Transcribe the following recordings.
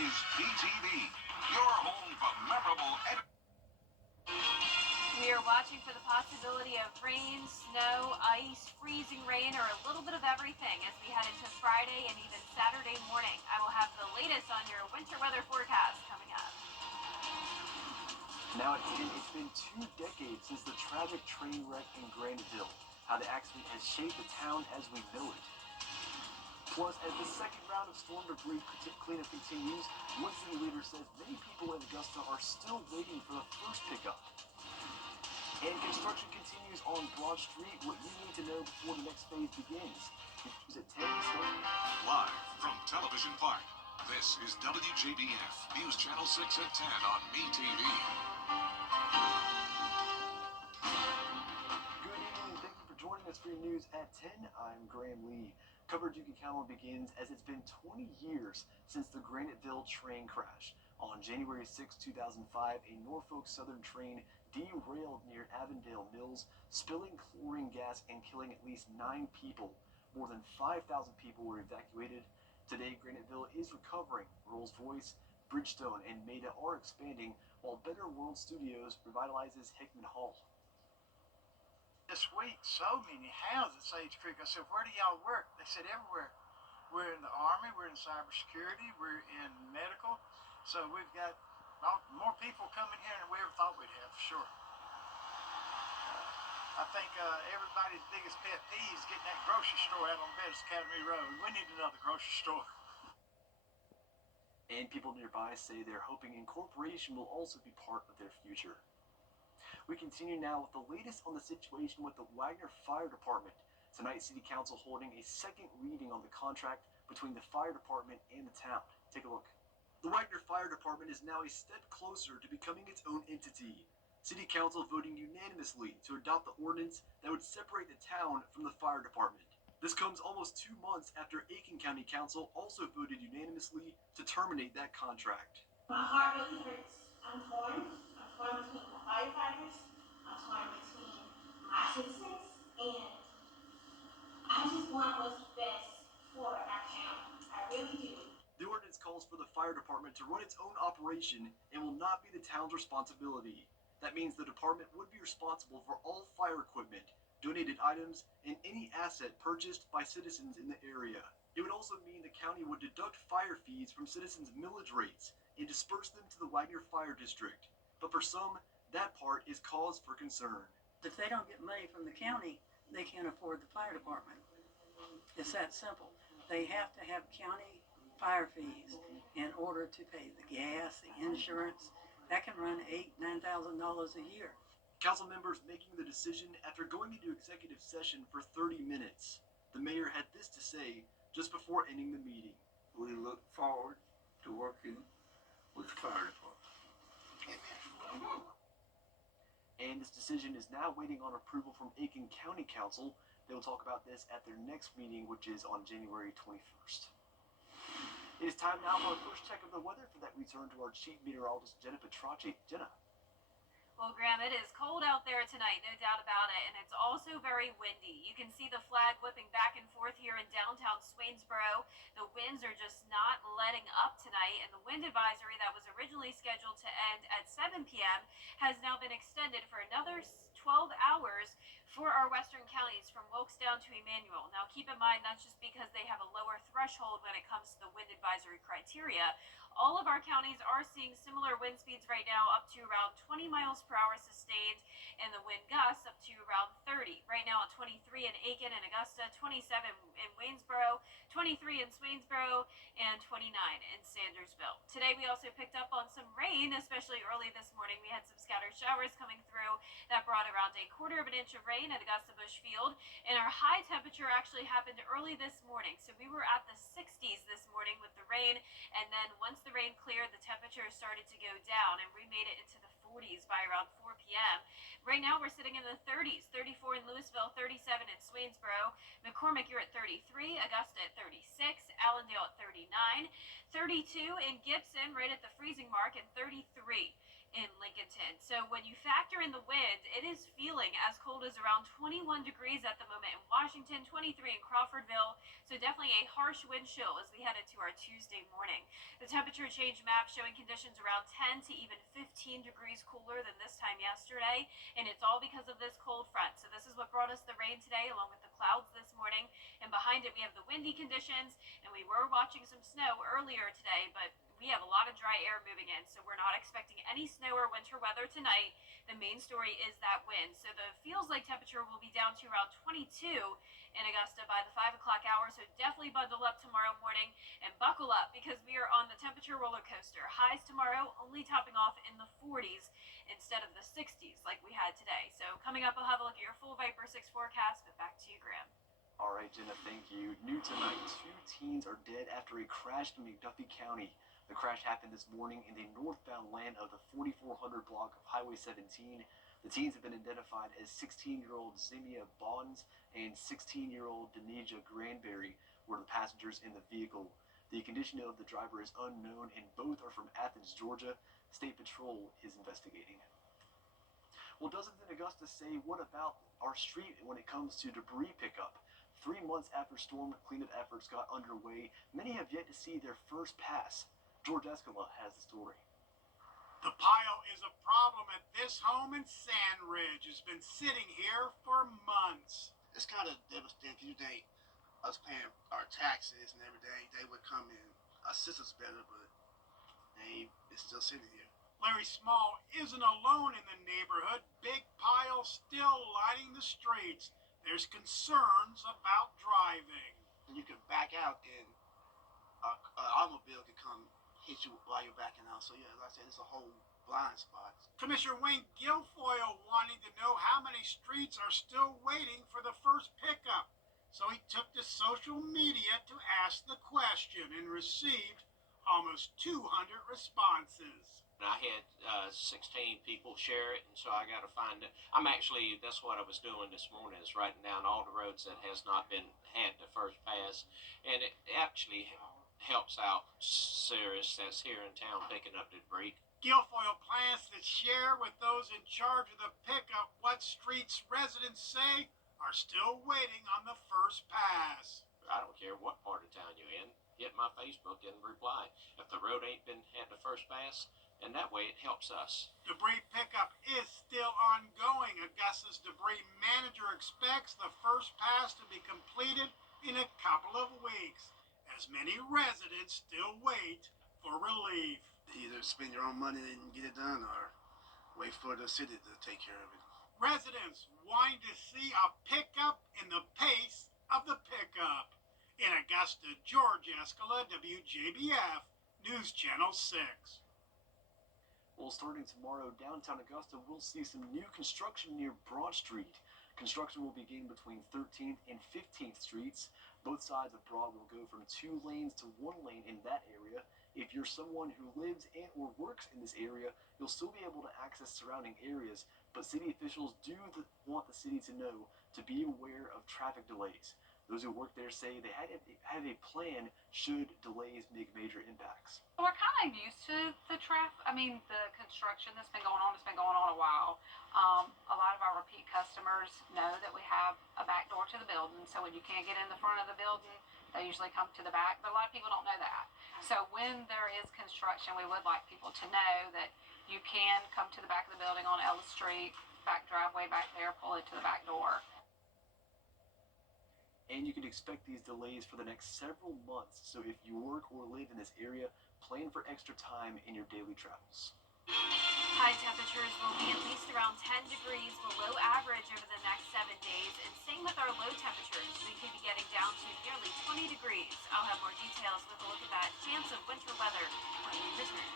is BTV, your home for memorable We are watching for the possibility of rain, snow, ice, freezing rain, or a little bit of everything as we head into Friday and even Saturday morning. I will have the latest on your winter weather forecast coming up. Now it's been 2 decades since the tragic train wreck in Graniteville. How the accident has shaped the town as we know it. Plus, as the second round of storm debris cleanup continues, one city leader says many people in Augusta are still waiting for the first pickup. And construction continues on Broad Street. What you need to know before the next phase begins. It's at 10 starting. Live from Television Park, this is WJBF, News Channel 6 at 10 on MeTV. Good evening, thank you for joining us for your news at 10. I'm Graham Lee. Coverage you can count on begins as it's been 20 years since the Graniteville train crash. On January 6, 2005, a Norfolk Southern train derailed near Avondale Mills, spilling chlorine gas and killing at least 9 people. More than 5,000 people were evacuated. Today, Graniteville is recovering. Rolls-Royce, Bridgestone, and Maida are expanding, while Better World Studios revitalizes Hickman Hall. This week, so many houses at Sage Creek. I said, where do y'all work? They said, everywhere. We're in the Army, we're in cybersecurity, we're in medical. So we've got more people coming here than we ever thought we'd have, for sure. I think everybody's biggest pet peeve is getting that grocery store out on Bettis Academy Road. We need another grocery store. And people nearby say they're hoping incorporation will also be part of their future. We continue now with the latest on the situation with the Wagner Fire Department. Tonight, City Council holding a second reading on the contract between the fire department and the town. Take a look. The Wagner Fire Department is now a step closer to becoming its own entity. City Council voting unanimously to adopt the ordinance that would separate the town from the fire department. This comes almost 2 months after Aiken County Council also voted unanimously to terminate that contract. My heart really hurts. I'm torn. I'm torn between the firefighters. I'm torn between my citizens. And I just want what's best for our town. I really do. The ordinance calls for the fire department to run its own operation and will not be the town's responsibility. That means the department would be responsible for all fire equipment, donated items, and any asset purchased by citizens in the area. It would also mean the county would deduct fire fees from citizens' millage rates and disperse them to the Wagner Fire District. But for some, that part is cause for concern. If they don't get money from the county, they can't afford the fire department. It's that simple. They have to have county fire fees in order to pay the gas, the insurance. That can run $8,000 to $9,000 a year. Council members making the decision after going into executive session for 30 minutes. The mayor had this to say just before ending the meeting. We look forward to working with the fire department. And this decision is now waiting on approval from Aiken County Council. They will talk about this at their next meeting, which is on January 21st. It is time now for our first check of the weather. For that, we turn to our chief meteorologist, Jenna Petracci. Jenna. Well, Graham, it is cold out there tonight, no doubt about it, and it's also very windy. You can see the flag whipping back and forth here in downtown Swainsboro. The winds are just not letting up tonight, and the wind advisory that was originally scheduled to end at 7 p.m. has now been extended for another 12 hours for our western counties from Wilkes down to Emmanuel. Now, keep in mind, that's just because they have a lower threshold when it comes to the wind advisory criteria. All of our counties are seeing similar wind speeds right now, up to around 20 miles per hour sustained, and the wind gusts up to around 30. Right now at 23 in Aiken and Augusta, 27 in Waynesboro, 23 in Swainsboro, and 29 in Sandersville. Today we also picked up on some rain, especially early this morning. We had some scattered showers coming through that brought around 1/4 of an inch of rain at Augusta Bush Field, and our high temperature actually happened early this morning. So we were at the 60s this morning with the rain, and then once the rain cleared, the temperature started to go down, and we made it into the 40s by around 4 p.m. Right now we're sitting in the 30s, 34 in Louisville, 37 in Swainsboro, McCormick, you're at 33, Augusta at 36, Allendale at 39, 32 in Gibson, right at the freezing mark, and 33 in Lincolnton. So when you factor in the wind, it is feeling as cold as around 21 degrees at the moment in Washington, 23 in Crawfordville. So definitely a harsh wind chill as we head into our Tuesday morning. The temperature change map showing conditions around 10 to even 15 degrees cooler than this time yesterday, and it's all because of this cold front. So this is what brought us the rain today, along with the clouds this morning, and behind it we have the windy conditions, and we were watching some snow earlier today, but we have a lot of dry air moving in, so we're not expecting any snow or winter weather tonight. The main story is that wind. So the feels like temperature will be down to around 22 in Augusta by the 5 o'clock hour, so definitely bundle up tomorrow morning and buckle up because we are on the temperature roller coaster. Highs tomorrow only topping off in the 40s instead of the 60s like we had today. So coming up, we'll have a look at your full Viper 6 forecast, but back to you, Graham. All right, Jenna, thank you. New tonight, 2 teens are dead after a crash in McDuffie County. The crash happened this morning in the northbound lane of the 4400 block of Highway 17. The teens have been identified as 16-year-old Zemia Bonds and 16-year-old Denija Granberry were the passengers in the vehicle. The condition of the driver is unknown, and both are from Athens, Georgia. State Patrol is investigating. Well, doesn't Augusta say what about our street when it comes to debris pickup? 3 months after storm cleanup efforts got underway, many have yet to see their first pass. George Escala has the story. The pile is a problem at this home in Sand Ridge. It's been sitting here for months. It's kind of devastating. You think us paying our taxes and everything, they would come and assist us better, but it's still sitting here. Larry Small isn't alone in the neighborhood. Big piles still lining the streets. There's concerns about driving. And you can back out and an automobile can come hit you while you're backing out. So yeah, like I said, it's a whole blind spot. Commissioner Wayne Guilfoyle wanting to know how many streets are still waiting for the first pickup. So he took to social media to ask the question and received almost 200 responses. I had 16 people share it, and so I got to find it. That's what I was doing this morning, is writing down all the roads that has not had the first pass, and it actually helps out Cirrus that's here in town picking up debris. Guilfoyle plans to share with those in charge of the pickup what streets residents say are still waiting on the first pass. I don't care what part of town you're in. Hit my Facebook and reply if the road ain't had the first pass, and that way it helps us. Debris pickup is still ongoing. Augusta's debris manager expects the first pass to be completed in a couple of weeks, as many residents still wait for relief. Either spend your own money and get it done, or wait for the city to take care of it. Residents wanting to see a pickup in the pace of the pickup. In Augusta, George Escala, WJBF, News Channel 6. Well, starting tomorrow, downtown Augusta will see some new construction near Broad Street. Construction will begin between 13th and 15th Streets. Both sides of Broad will go from 2 lanes to 1 lane in that area. If you're someone who lives and or works in this area, you'll still be able to access surrounding areas, but city officials want the city to know to be aware of traffic delays. Those who work there say they have a plan should delays make major impacts. We're kind of used to the the construction that's been going on. It's been going on a while. A lot of our repeat customers know that we have a back door to the building, so when you can't get in the front of the building, they usually come to the back, but a lot of people don't know that. So when there is construction, we would like people to know that you can come to the back of the building on Ellis Street, back driveway back there, pull it to the back door. And you can expect these delays for the next several months, so if you work or live in this area, plan for extra time in your daily travels. High temperatures will be at least around 10 degrees below average over the next 7 days, and same with our low temperatures. We could be getting down to nearly 20 degrees. I'll have more details with a look at that chance of winter weather when we return.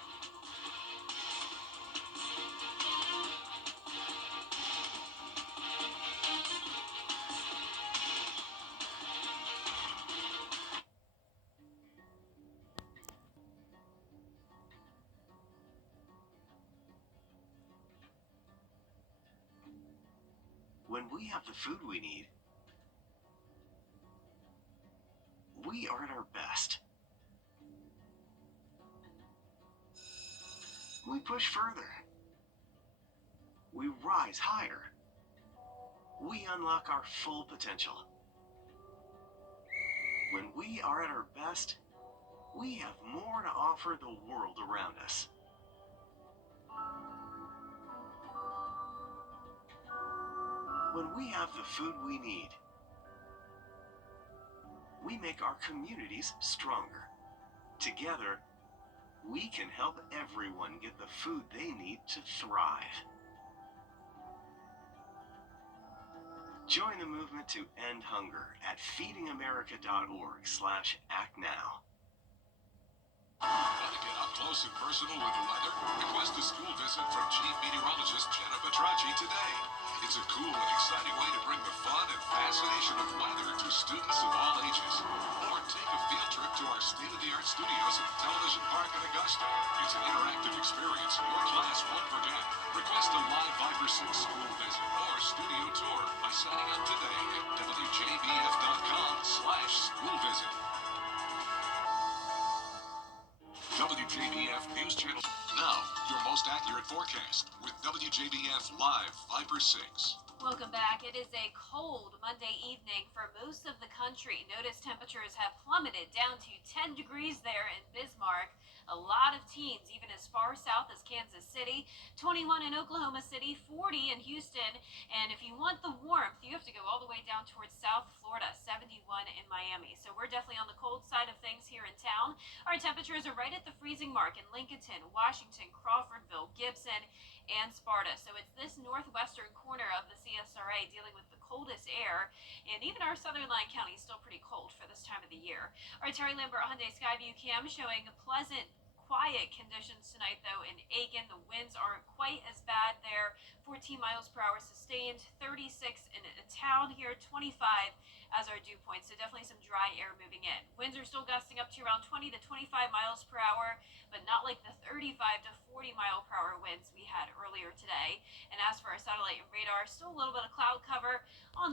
When we have the food we need, we are at our best. We push further we rise higher. We unlock our full potential. When we are at our best, we have more to offer the world around us. When we have the food we need, we make our communities stronger. Together, we can help everyone get the food they need to thrive. Join the movement to end hunger at feedingamerica.org/actnow. Want to get up close and personal with the weather? Request a school visit from Chief Meteorologist Jenna Petracci today. It's a cool and exciting way to bring the fun and fascination of weather to students of all ages. Or take a field trip to our state-of-the-art studios at Television Park in Augusta. It's an interactive experience your class won't forget. Request a live Viper 6 school visit or studio tour by signing up today at WJBF.com/school visit. WJBF News Channel. Now, your most accurate forecast with WJBF Live Viper 6. Welcome back. It is a cold Monday evening for most of the country. Notice temperatures have plummeted down to 10 degrees there in Bismarck. A lot of teens, even as far south as Kansas City, 21 in Oklahoma City, 40 in Houston. And if you want the warmth, you have to go all the way down towards South Florida, 71 in Miami. So we're definitely on the cold side of things here in town. Our temperatures are right at the freezing mark in Lincolnton, Washington, Crawfordville, Gibson, and Sparta. So it's this northwestern corner of the CSRA dealing with the coldest air, and even our southern line county is still pretty cold for this time of the year. Our Terry Lambert Hyundai Skyview cam showing pleasant, quiet conditions tonight, though, in Aiken. The winds aren't quite as bad there. 14 miles per hour sustained, 36 in a town here, 25 as our dew point. So definitely some dry air moving in. Winds are still gusting up to around 20 to 25 miles per hour, but not like the 35 to 40 mile per hour winds we had earlier today. And as for our satellite and radar, still a little bit of cloud cover on the